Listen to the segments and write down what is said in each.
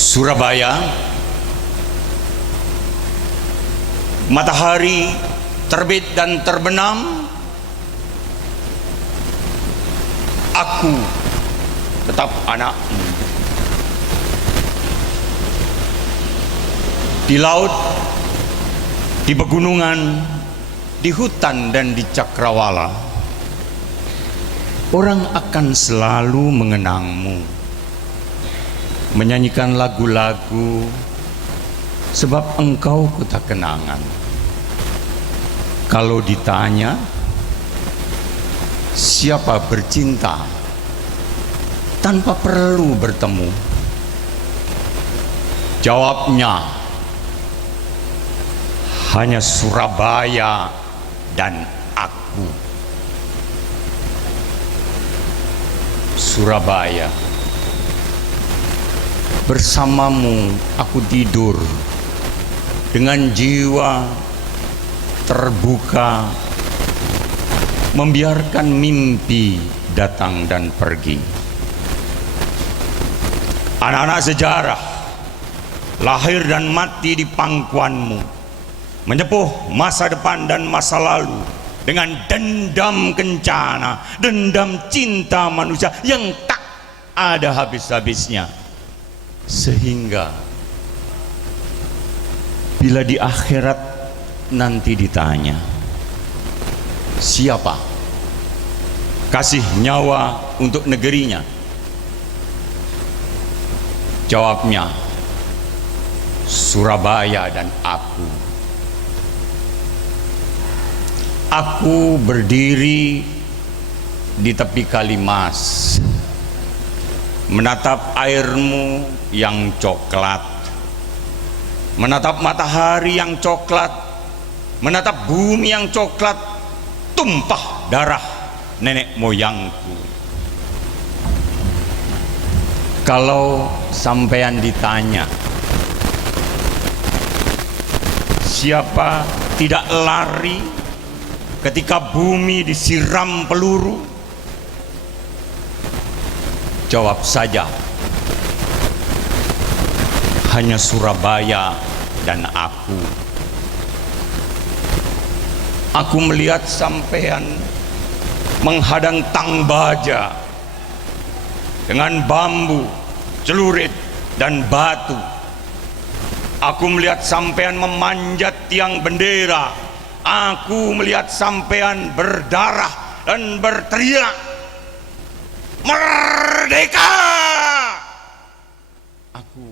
Surabaya, matahari terbit dan terbenam, aku tetap anakmu. Di laut, di pegunungan, di hutan dan di cakrawala, orang akan selalu mengenangmu, menyanyikan lagu-lagu, sebab engkau kota kenangan. Kalau ditanya siapa bercinta tanpa perlu bertemu, jawabnya hanya Surabaya dan aku. Surabaya, bersamamu aku tidur dengan jiwa terbuka, membiarkan mimpi datang dan pergi. Anak-anak sejarah lahir dan mati di pangkuanmu, menyepuh masa depan dan masa lalu dengan dendam kencana, dendam cinta manusia yang tak ada habis-habisnya. Sehingga bila di akhirat nanti ditanya, siapa kasih nyawa untuk negerinya? Jawabnya Surabaya dan aku. Aku berdiri di tepi Kalimas, menatap airmu yang coklat, menatap matahari yang coklat, menatap bumi yang coklat, tumpah darah nenek moyangku. Kalau sampean ditanya siapa tidak lari ketika bumi disiram peluru, jawab saja hanya Surabaya dan aku. Aku melihat sampean menghadang tang baja dengan bambu, celurit dan batu. Aku melihat sampean memanjat tiang bendera. Aku melihat sampean berdarah dan berteriak, merdeka! Aku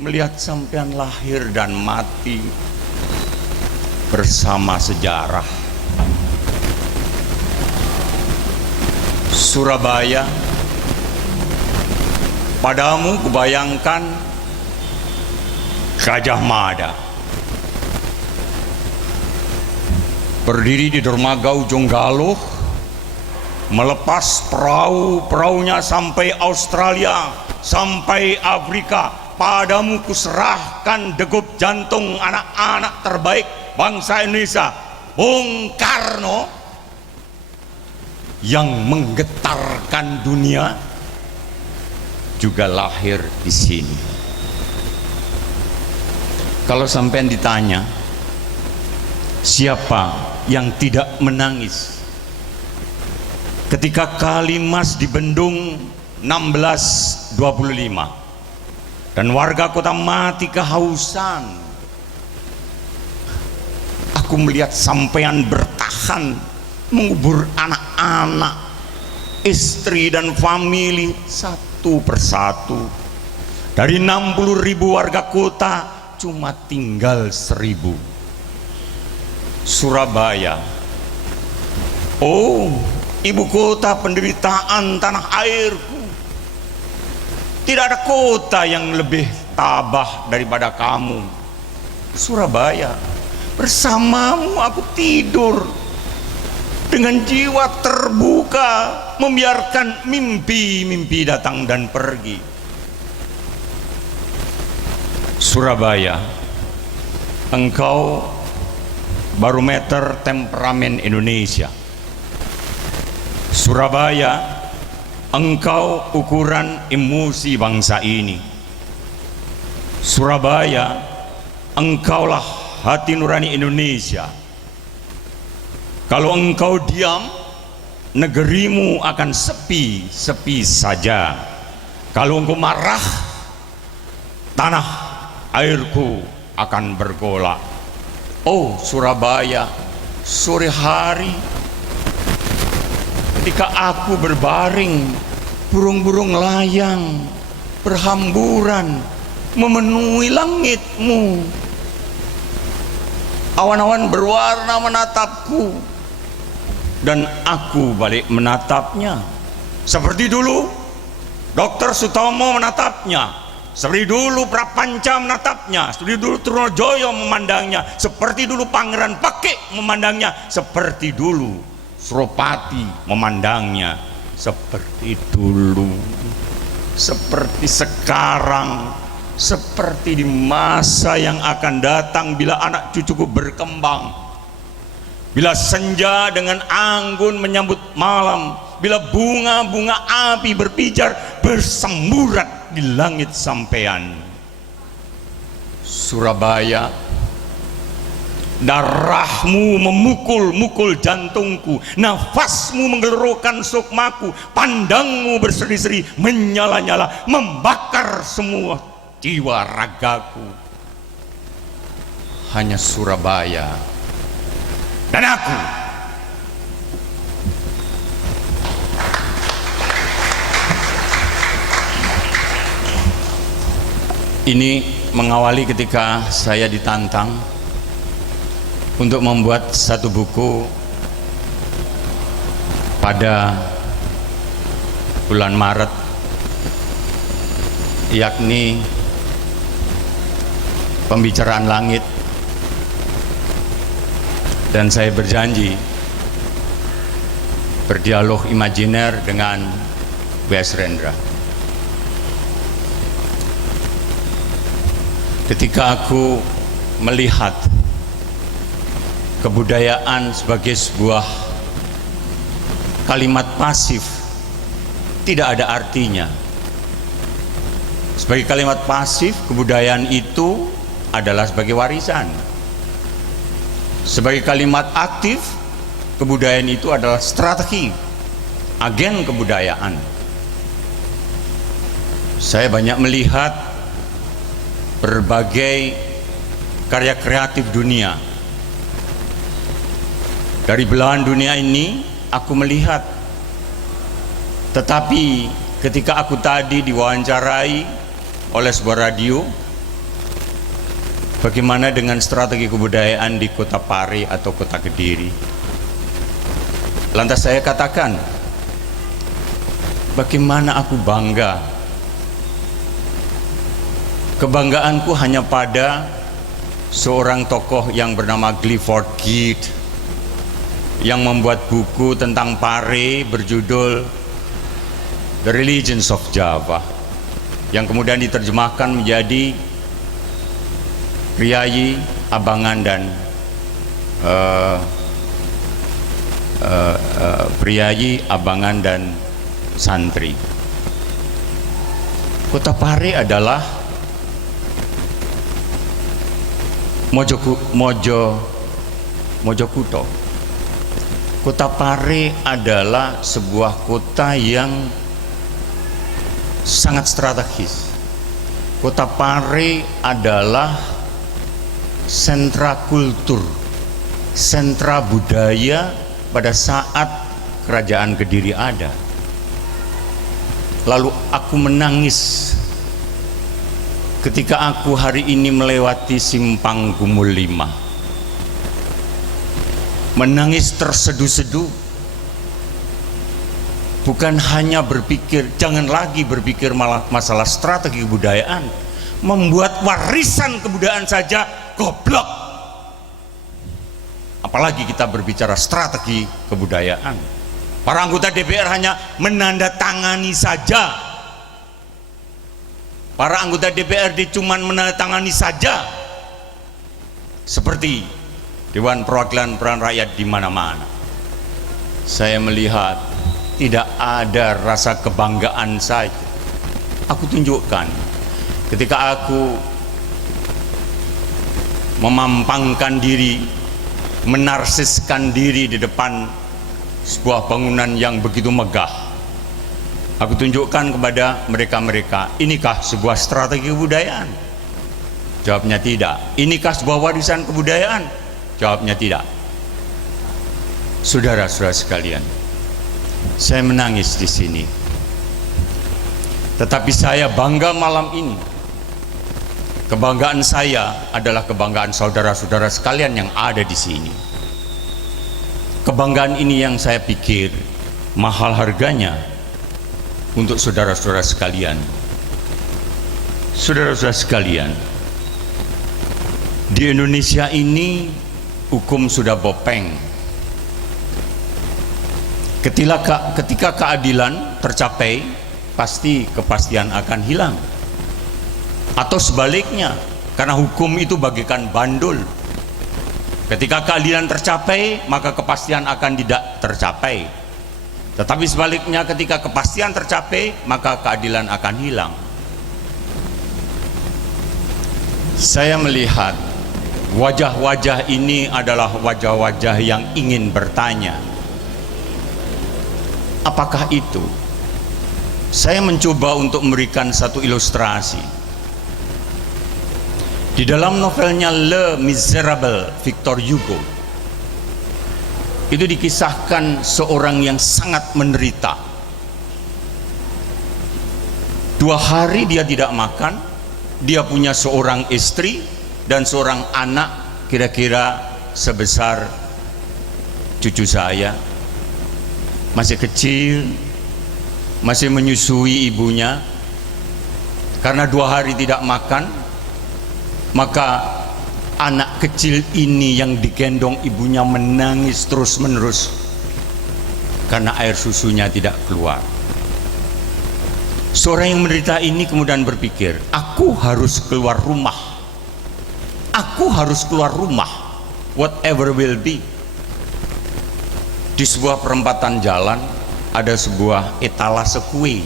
melihat sampean lahir dan mati bersama sejarah. Surabaya, padamu kubayangkan Gajah Mada berdiri di dermaga Ujung Galuh, melepas perahu-perahunya sampai Australia, sampai Afrika. Padamu kuserahkan degup jantung anak-anak terbaik bangsa Indonesia. Bung Karno yang menggetarkan dunia juga lahir di sini. Kalau sampean ditanya siapa yang tidak menangis ketika Kalimas dibendung 1625 dan warga kota mati kehausan, aku melihat sampean bertahan mengubur anak-anak, istri dan famili satu persatu. Dari 60.000 warga kota cuma tinggal 1.000. Surabaya, oh ibu kota penderitaan tanah airku. Tidak ada kota yang lebih tabah daripada kamu. Surabaya, bersamamu aku tidur dengan jiwa terbuka, membiarkan mimpi-mimpi datang dan pergi. Surabaya, engkau barometer temperamen Indonesia. Surabaya, engkau ukuran emosi bangsa ini. Surabaya, engkaulah hati nurani Indonesia. Kalau engkau diam, negerimu akan sepi saja. Kalau engkau marah, tanah airku akan bergolak. Oh Surabaya, sore hari ketika aku berbaring, burung-burung layang berhamburan memenuhi langitmu. Awan-awan berwarna menatapku, dan aku balik menatapnya. Seperti dulu Dr. Sutomo menatapnya, seperti dulu Prapanca menatapnya, seperti dulu Trunojoyo memandangnya, seperti dulu Pangeran Pakik memandangnya, seperti dulu Suropati memandangnya, seperti dulu, seperti sekarang, seperti di masa yang akan datang bila anak cucuku berkembang, bila senja dengan anggun menyambut malam, bila bunga-bunga api berpijar bersemburat di langit sampean. Surabaya, darahmu memukul-mukul jantungku, nafasmu menggelorkan sukmaku, pandangmu berseri-seri menyala-nyala membakar semua jiwa ragaku. Hanya Surabaya dan aku. Ini mengawali ketika saya ditantang untuk membuat satu buku pada bulan Maret, yakni Pembicaraan Langit, dan saya berjanji berdialog imajiner dengan B.S. Rendra. Ketika aku melihat kebudayaan sebagai sebuah kalimat pasif, tidak ada artinya. Sebagai kalimat pasif, kebudayaan itu adalah sebagai warisan. Sebagai kalimat aktif, kebudayaan itu adalah strategi, agen kebudayaan. Saya banyak melihat berbagai karya kreatif dunia. Dari belahan dunia ini aku melihat, tetapi ketika aku tadi diwawancarai oleh sebuah radio, bagaimana dengan strategi kebudayaan di kota Pare atau kota Kediri, lantas saya katakan, bagaimana aku bangga. Kebanggaanku hanya pada seorang tokoh yang bernama Clifford Kidd, yang membuat buku tentang Pare berjudul The Religions of Java, yang kemudian diterjemahkan menjadi Priyayi, Abangan, dan Priyayi, Abangan, dan Santri. Kota Pare adalah Mojokuto. Kota Pare adalah sebuah kota yang sangat strategis. Kota Pare adalah sentra kultur, sentra budaya pada saat kerajaan Kediri ada. Lalu aku menangis ketika aku hari ini melewati Simpang Gumul 5. Menangis terseduh-seduh, bukan hanya berpikir, jangan lagi berpikir masalah strategi kebudayaan, membuat warisan kebudayaan saja goblok, apalagi kita berbicara strategi kebudayaan. Para anggota DPR hanya menandatangani saja. Para anggota DPRD cuma menandatangani saja, seperti Dewan Perwakilan Rakyat di mana-mana. Saya melihat tidak ada rasa kebanggaan saja. Aku tunjukkan ketika aku memampangkan diri, menarsiskan diri di depan sebuah bangunan yang begitu megah. Aku tunjukkan kepada mereka-mereka, inikah sebuah strategi kebudayaan? Jawabnya tidak. Inikah sebuah warisan kebudayaan? Jawabnya tidak. Saudara-saudara sekalian, saya menangis di sini. Tetapi saya bangga malam ini. Kebanggaan saya adalah kebanggaan saudara-saudara sekalian yang ada di sini. Kebanggaan ini yang saya pikir mahal harganya untuk saudara-saudara sekalian. Saudara-saudara sekalian, di Indonesia ini hukum sudah bopeng. Ketika keadilan tercapai, pasti kepastian akan hilang. Atau sebaliknya, karena hukum itu bagaikan bandul. Ketika keadilan tercapai, maka kepastian akan tidak tercapai. Tetapi sebaliknya, ketika kepastian tercapai, maka keadilan akan hilang. Saya melihat wajah-wajah ini adalah wajah-wajah yang ingin bertanya, apakah itu? Saya mencoba untuk memberikan satu ilustrasi. Di dalam novelnya Le Miserable, Victor Hugo, itu dikisahkan seorang yang sangat menderita. 2 hari dia tidak makan, dia punya seorang istri dan seorang anak kira-kira sebesar cucu saya, masih kecil, masih menyusui ibunya. Karena 2 hari tidak makan, maka anak kecil ini yang digendong ibunya menangis terus-menerus karena air susunya tidak keluar. Seorang yang menderita ini kemudian berpikir, aku harus keluar rumah, aku harus keluar rumah, whatever will be. Di sebuah perempatan jalan ada sebuah etalase kue.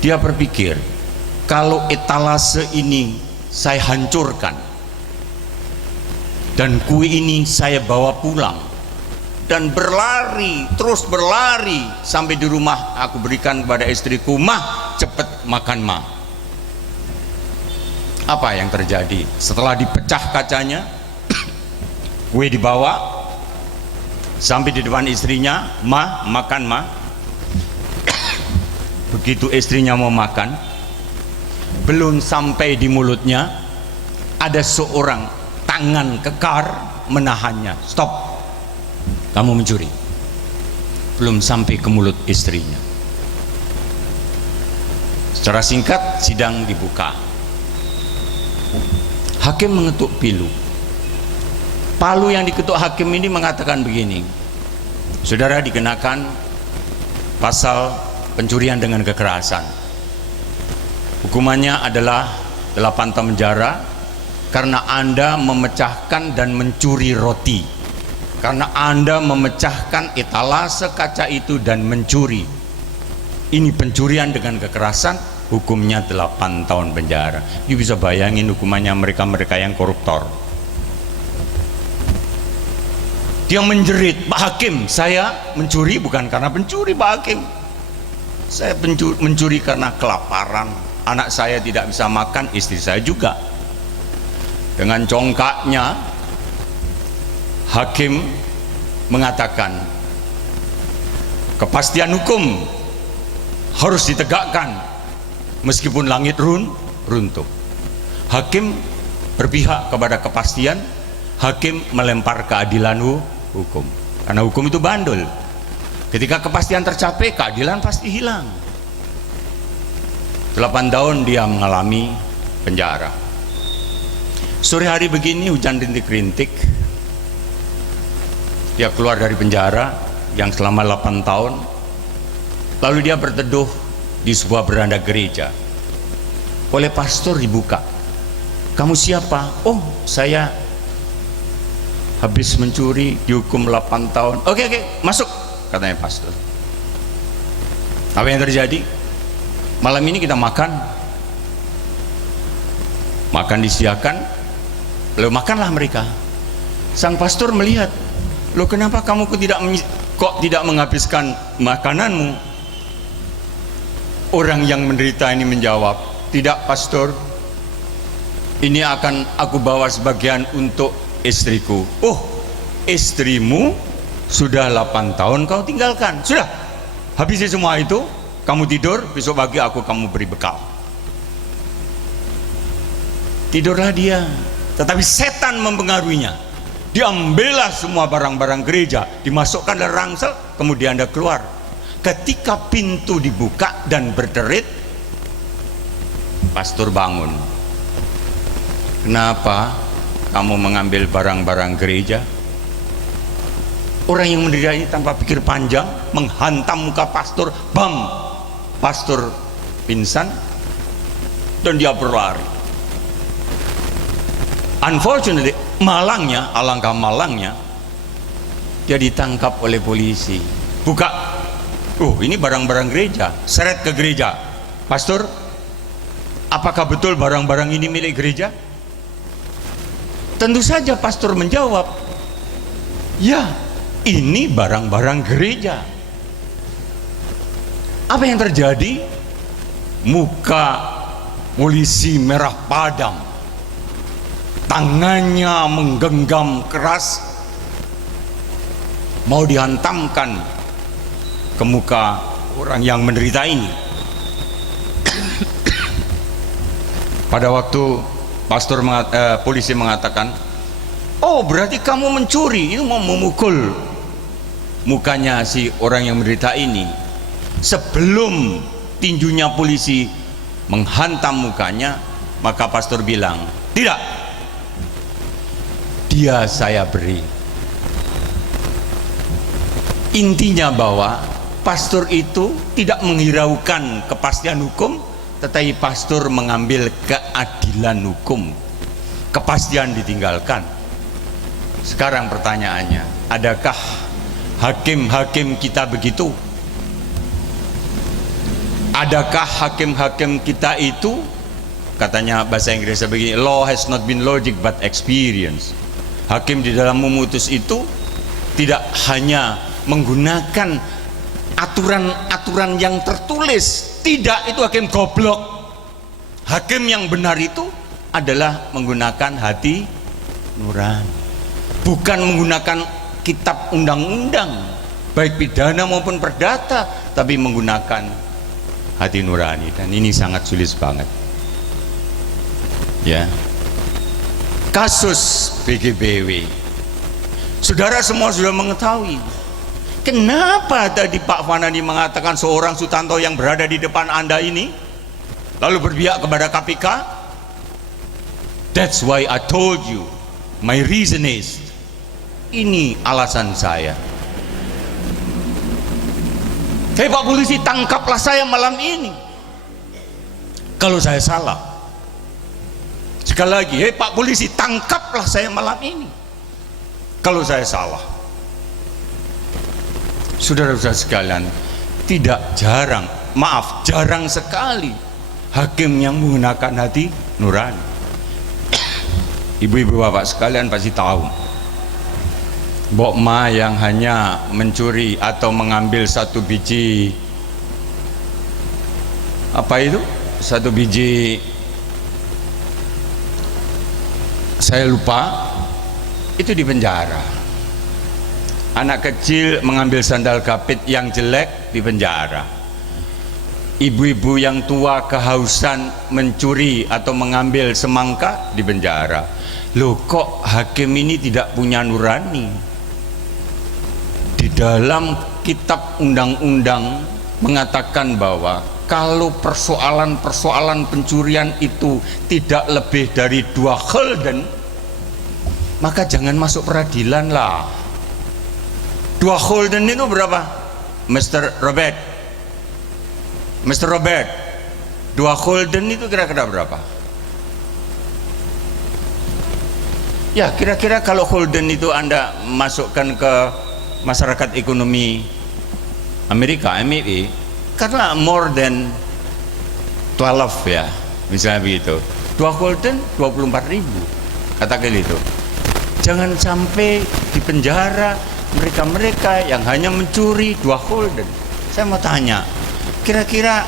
Dia berpikir, kalau etalase ini saya hancurkan dan kue ini saya bawa pulang dan berlari, terus berlari sampai di rumah, aku berikan kepada istriku, mah cepet makan mah. Apa yang terjadi? Setelah dipecah kacanya, kue dibawa sampai di depan istrinya, mah makan mah. Begitu istrinya mau makan, belum sampai di mulutnya, ada seorang tangan kekar menahannya. Stop, kamu mencuri. Belum sampai ke mulut istrinya. Secara singkat, sidang dibuka. Hakim mengetuk pilu. Palu yang diketuk hakim ini mengatakan begini, saudara dikenakan pasal pencurian dengan kekerasan. Hukumannya adalah 8 tahun penjara karena Anda memecahkan dan mencuri roti, karena Anda memecahkan etalase kaca itu dan mencuri. Ini pencurian dengan kekerasan, hukumnya 8 tahun penjara. You bisa bayangin hukumannya mereka-mereka yang koruptor. Dia menjerit, Pak Hakim, saya mencuri bukan karena pencuri, Pak Hakim. Saya mencuri karena kelaparan. Anak saya tidak bisa makan, istri saya juga. Dengan congkaknya, hakim mengatakan, kepastian hukum harus ditegakkan meskipun langit runtuh. Hakim berpihak kepada kepastian, hakim melempar keadilan hukum. Karena hukum itu bandul. Ketika kepastian tercapai, keadilan pasti hilang. 8 tahun dia mengalami penjara. Sore hari begini, hujan rintik-rintik, dia keluar dari penjara yang selama 8 tahun. Lalu dia berteduh di sebuah beranda gereja. Oleh pastor dibuka, kamu siapa? Oh, saya habis mencuri, dihukum 8 tahun. Oke, masuk, katanya pastor. Apa yang terjadi? Malam ini kita makan disediakan, Lalu makanlah mereka. Sang pastor melihat, loh kenapa kamu kok tidak menghabiskan makananmu? Orang yang menderita ini menjawab, tidak pastor, ini akan aku bawa sebagian untuk istriku. Oh, istrimu sudah 8 tahun kau tinggalkan. Sudah, habisi semua itu, kamu tidur, besok pagi kamu beri bekal. Tidurlah dia, tetapi setan mempengaruhinya. Diambillah semua barang-barang gereja, dimasukkan dalam rangsel, kemudian dia keluar. Ketika pintu dibuka dan berderit, pastor bangun. Kenapa kamu mengambil barang-barang gereja? Orang yang menderita ini tanpa pikir panjang menghantam muka pastor, bam, pastor pingsan dan dia berlari. Unfortunately, alangkah malangnya, dia ditangkap oleh polisi. Buka, ini barang-barang gereja, seret ke gereja. Pastor, apakah betul barang-barang ini milik gereja? Tentu saja pastor menjawab, ya, ini barang-barang gereja. Apa yang terjadi? Muka polisi merah padam, tangannya menggenggam keras, mau dihantamkan ke muka orang yang menderita ini. Pada waktu polisi mengatakan, oh berarti kamu mencuri, itu mau memukul mukanya si orang yang menderita ini. Sebelum tinjunya polisi menghantam mukanya, maka pastor bilang, tidak, dia saya beri. Intinya bahwa pastor itu tidak menghiraukan kepastian hukum, tetapi pastor mengambil keadilan hukum. Kepastian ditinggalkan. Sekarang pertanyaannya, adakah hakim-hakim kita begitu? Adakah hakim-hakim kita itu, katanya bahasa Inggrisnya begini, law has not been logic but experience. Hakim di dalam memutus itu tidak hanya menggunakan aturan-aturan yang tertulis, tidak, itu hakim goblok. Hakim yang benar itu adalah menggunakan hati nurani, bukan menggunakan kitab undang-undang baik pidana maupun perdata, tapi menggunakan hati nurani. Dan ini sangat sulit banget ya. Kasus BGBW, saudara semua sudah mengetahui. Kenapa tadi Pak Fanani mengatakan seorang Sutanto yang berada di depan Anda ini lalu berpihak kepada KPK? That's why I told you, my reason is, ini alasan saya. Hei Pak Polisi, tangkaplah saya malam ini kalau saya salah. Sekali lagi, hei Pak Polisi, tangkaplah saya malam ini kalau saya salah. Saudara-saudara sekalian, jarang sekali hakim yang menggunakan hati nurani. Ibu-ibu bapak sekalian pasti tahu, Bokma yang hanya mencuri atau mengambil satu biji, satu biji, saya lupa, itu di penjara. Anak kecil mengambil sandal kapit yang jelek, di penjara. Ibu-ibu yang tua kehausan mencuri atau mengambil semangka, di penjara. Loh, kok hakim ini tidak punya nurani? Di dalam kitab undang-undang mengatakan bahwa kalau persoalan-persoalan pencurian itu tidak lebih dari 2 gulden, maka jangan masuk peradilan lah. 2 gulden itu berapa? Mr. Robert, 2 gulden itu kira-kira berapa? Ya, kira-kira kalau gulden itu Anda masukkan ke masyarakat ekonomi Amerika, MEA, karena more than 12 ya, misalnya begitu. 2 gulden 24.000. katakan itu. Jangan sampai di penjara mereka-mereka yang hanya mencuri 2 gulden. Saya mau tanya, kira-kira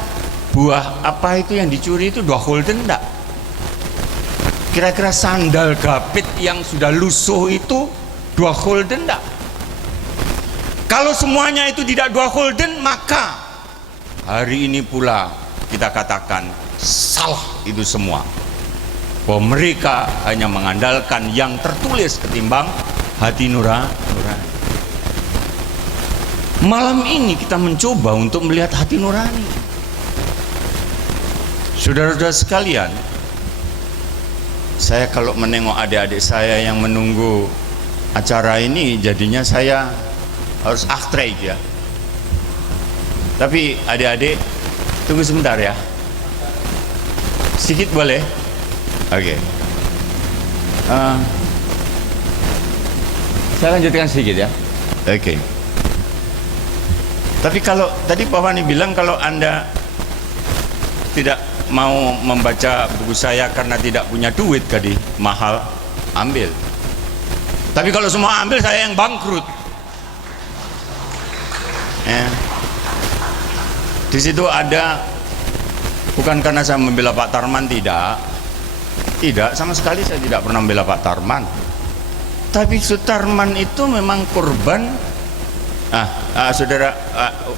buah apa itu yang dicuri itu 2 gulden enggak? Kira-kira sandal gapit yang sudah lusuh itu 2 gulden enggak? Kalau semuanya itu tidak 2 gulden, maka hari ini pula kita katakan salah itu semua. Bahwa mereka hanya mengandalkan yang tertulis ketimbang hati nurani. Malam ini kita mencoba untuk melihat hati nurani. Saudara-saudara sekalian, saya kalau menengok adik-adik saya yang menunggu acara ini, jadinya saya harus aktrek ya. Tapi adik-adik tunggu sebentar ya, sedikit boleh? Oke. Saya lanjutkan sedikit ya. Oke. Tapi kalau tadi Pak Fani bilang kalau Anda tidak mau membaca buku saya karena tidak punya duit, tadi mahal, ambil. Tapi kalau semua ambil, saya yang bangkrut. Di situ ada, bukan karena saya membela Pak Tarman, tidak, sama sekali saya tidak pernah membela Pak Tarman. Tapi Sutarman itu memang korban. Saudara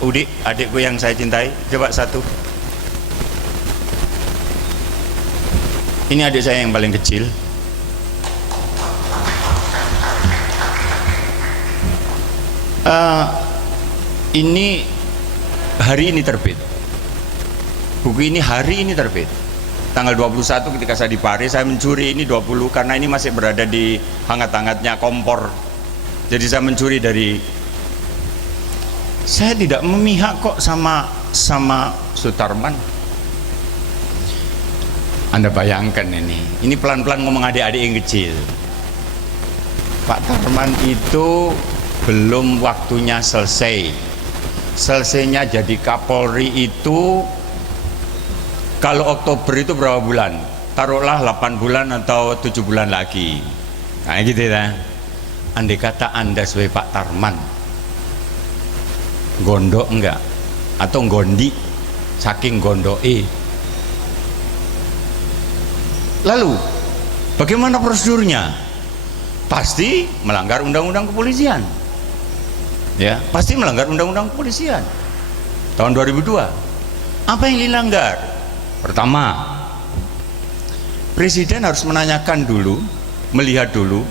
Udi, adikku yang saya cintai, coba satu. Ini adik saya yang paling kecil. Ini hari ini terbit. Buku ini hari ini terbit. Tanggal 21 ketika saya di Paris, saya mencuri ini 20 karena ini masih berada di hangat-hangatnya kompor. Jadi saya mencuri dari, saya tidak memihak kok sama Sutarman. Anda bayangkan ini pelan-pelan ngomong adik-adik yang kecil. Pak Tarman itu belum waktunya selesai. Selesainya jadi Kapolri itu kalau Oktober itu berapa bulan? Taruhlah 8 bulan atau 7 bulan lagi. Nah gitu ya. Andai kata Anda sebagai Pak Tarman gondok enggak? Atau gondi saking gondoke. Lalu bagaimana prosedurnya? Pasti melanggar undang-undang kepolisian. Ya, pasti melanggar undang-undang kepolisian. Tahun 2002. Apa yang dilanggar? Pertama, Presiden harus menanyakan dulu, melihat dulu,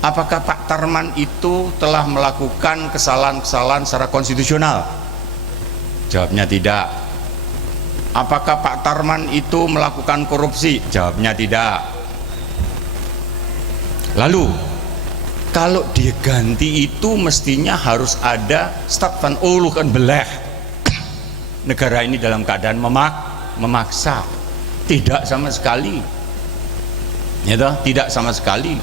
apakah Pak Tarman itu telah melakukan kesalahan-kesalahan secara konstitusional? Jawabnya tidak. Apakah Pak Tarman itu melakukan korupsi? Jawabnya tidak. Lalu, kalau diganti itu mestinya harus ada staat van oorlog en beleg. Negara ini dalam keadaan memaksa. Tidak sama sekali. Ya toh? Tidak sama sekali.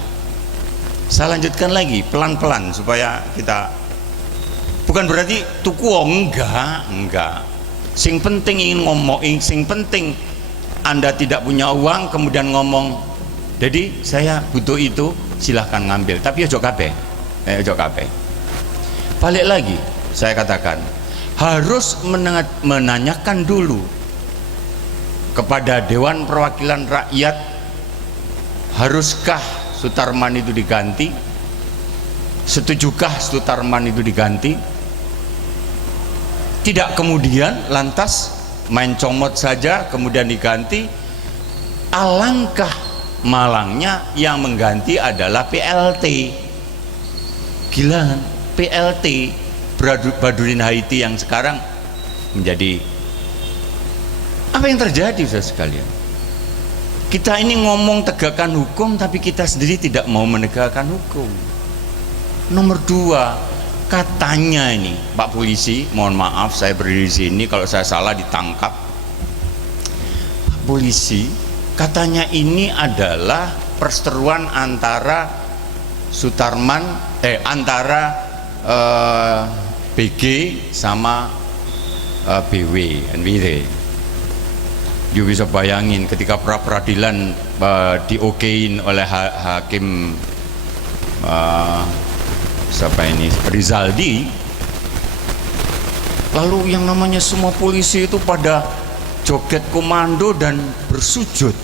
Saya lanjutkan lagi pelan-pelan supaya kita, bukan berarti tuku, enggak. Sing penting ingin ngomong, sing penting Anda tidak punya uang kemudian ngomong, jadi saya butuh itu, silahkan ngambil, tapi ojo kabeh. Ojo kabeh. Balik lagi, saya katakan harus menanyakan dulu kepada Dewan Perwakilan Rakyat, haruskah Sutarman itu diganti? Setujukah Sutarman itu diganti? Tidak kemudian lantas main comot saja kemudian diganti. Alangkah malangnya yang mengganti adalah PLT. Gila kan? PLT, Badudin Haiti yang sekarang menjadi, apa yang terjadi saudara sekalian? Kita ini ngomong tegakkan hukum tapi kita sendiri tidak mau menegakkan hukum. Nomor 2, katanya ini Pak Polisi, mohon maaf saya berdiri di sini kalau saya salah ditangkap. Pak Polisi, katanya ini adalah perseteruan antara Sutarman, antara BG sama BW, NWD. You bisa bayangin ketika pra peradilan diokein oleh hakim siapa ini, Rizaldi, lalu yang namanya semua polisi itu pada joget komando dan bersujud.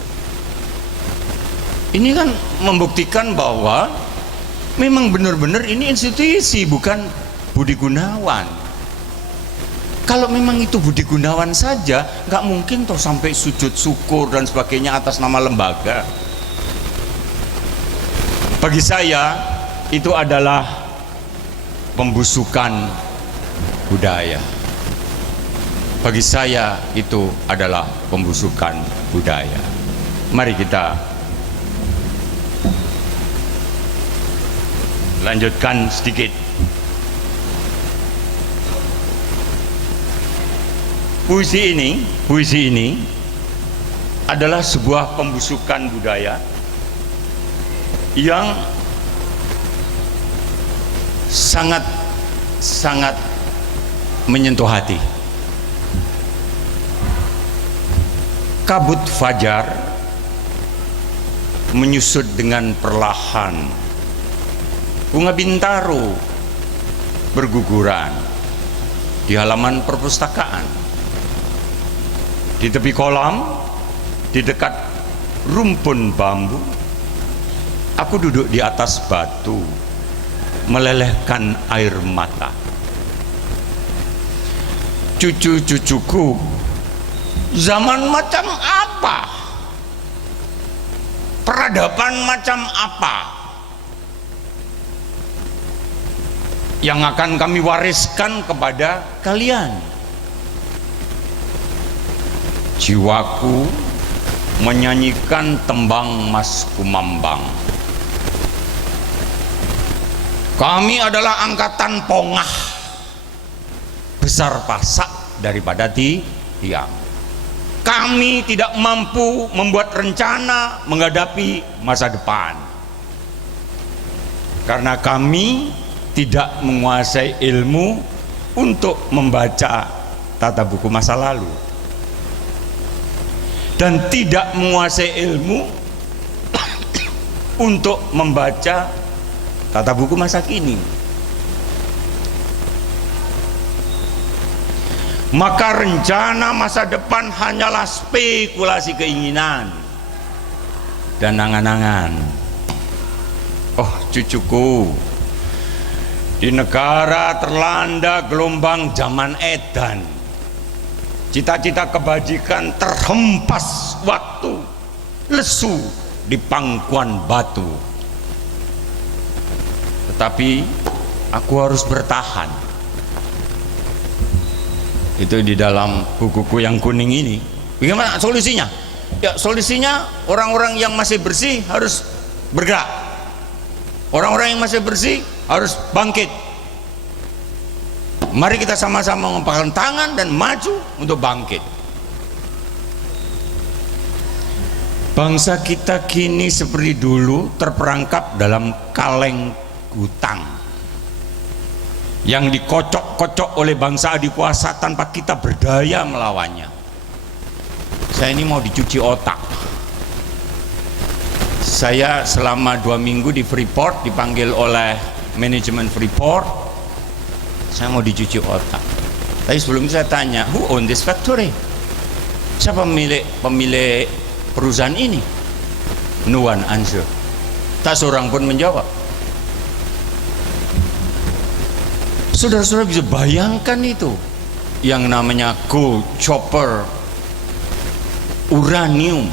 Ini kan membuktikan bahwa memang benar-benar ini institusi, bukan Budi Gunawan. Kalau memang itu Budi Gunawan saja, nggak mungkin toh sampai sujud syukur dan sebagainya atas nama lembaga. Bagi saya itu adalah pembusukan budaya. Bagi saya itu adalah pembusukan budaya. Mari kita lanjutkan sedikit. Puisi ini adalah sebuah pembusukan budaya yang sangat menyentuh hati. Kabut fajar menyusut dengan perlahan, bunga bintaro berguguran di halaman perpustakaan. Di tepi kolam, di dekat rumpun bambu, aku duduk di atas batu, melelehkan air mata. Cucu-cucuku, zaman macam apa? Peradaban macam apa yang akan kami wariskan kepada kalian? Jiwaku menyanyikan tembang Mas Kumambang. Kami adalah angkatan pongah, besar pasak daripada tiang. Kami tidak mampu membuat rencana menghadapi masa depan, karena kami tidak menguasai ilmu untuk membaca tata buku masa lalu, dan tidak menguasai ilmu untuk membaca tata buku masa kini. Maka rencana masa depan hanyalah spekulasi keinginan dan angan-angan. Oh cucuku, di negara terlanda gelombang zaman edan, cita-cita kebajikan terhempas waktu, lesu di pangkuan batu. Tetapi aku harus bertahan. Itu di dalam bukuku yang kuning ini. Bagaimana solusinya? Ya solusinya orang-orang yang masih bersih harus bergerak. Orang-orang yang masih bersih harus bangkit. Mari kita sama-sama mengepakkan tangan dan maju untuk bangkit. Bangsa kita kini seperti dulu terperangkap dalam kaleng hutang yang dikocok-kocok oleh bangsa adikuasa tanpa kita berdaya melawannya. Saya ini mau dicuci otak. Saya selama 2 minggu di Freeport dipanggil oleh manajemen Freeport. Saya mau dicuci otak. Tapi sebelum itu saya tanya, who own this factory? Siapa pemilik perusahaan ini? No one answer. Tak seorang pun menjawab. Saudara-saudara bisa bayangkan itu, yang namanya gold, copper, uranium,